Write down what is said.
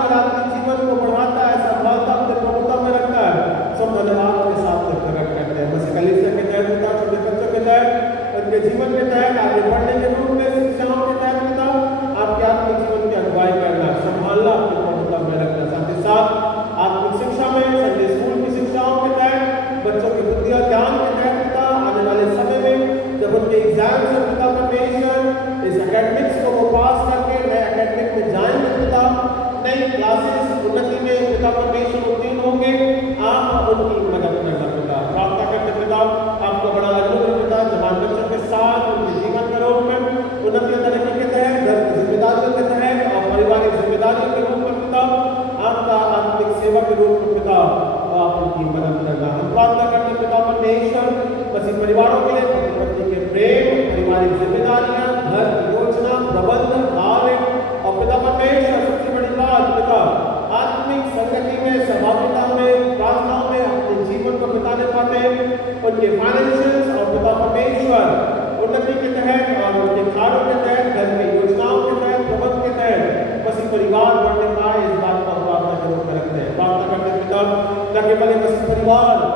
हमारा अपने जीवन को बढ़ाता है, संभालता है, अपने प्रभुता में रखता है, सब धन्यवाद के साथ प्रकट करते हैं। बस कलीसिया के तहत पिता, छोटे बच्चों के तहत, उनके जीवन के तहत, आगे बढ़ने के रूप में शिक्षाओं के तहत पिता आपके आत्मिक जीवन की अगुवाई करना, संभालना, अपने प्रभुता में रखना, साथ ही साथ आत्मिक शिक्षा में, संडे स्कूल की शिक्षाओं के तहत, बच्चों की बुद्धि और ज्ञान के तहत पिता आने वाले समय में जब उनके एग्जाम से पिता परमेश्वर इस एकेडमिक्स को वो पास करके नए एकेडमिक में जाएंगे पिता, नई क्लासेस उन्नति में पिता परमेश्वर उत्तीर्ण होंगे, आप उनकी मदद करना पिता। प्रार्थना करते पिता आपको बड़ा अनुग्रह पिता, जवान बच्चों के साथ उनके जीवन के रूप में उन्नति और तरक्की के तहत, घर की जिम्मेदारियों के तहत और पारिवारिक जिम्मेदारियों के रूप में पिता, आपका आत्मिक सेवा के रूप में पिता आप उनकी मदद करना। हम प्रार्थना करते पिता परमेश्वर मसीह परिवारों के लिए, पति पत्नी के प्रेम, पारिवारिक जिम्मेदारियां, घर की योजना, प्रबंधन, कार्य और पिता परमेश्वर सबसे बड़ी बात पिता आत्मिक संगति में, सहभागिता में, प्रार्थनाओं में अपने जीवन को बिताने पाते, उनके फाइनेंशियल और पिता परमेश्वर उन्नति के तहत और उनके कार्यों के तहत, घर की योजनाओं के तहत, प्रबंध के तहत मसीह परिवार बढ़ने पाए, इस बात का प्रार्थना के रूप में रखते हैं। प्रार्थना करते पिता ताकि बड़े मसीह परिवार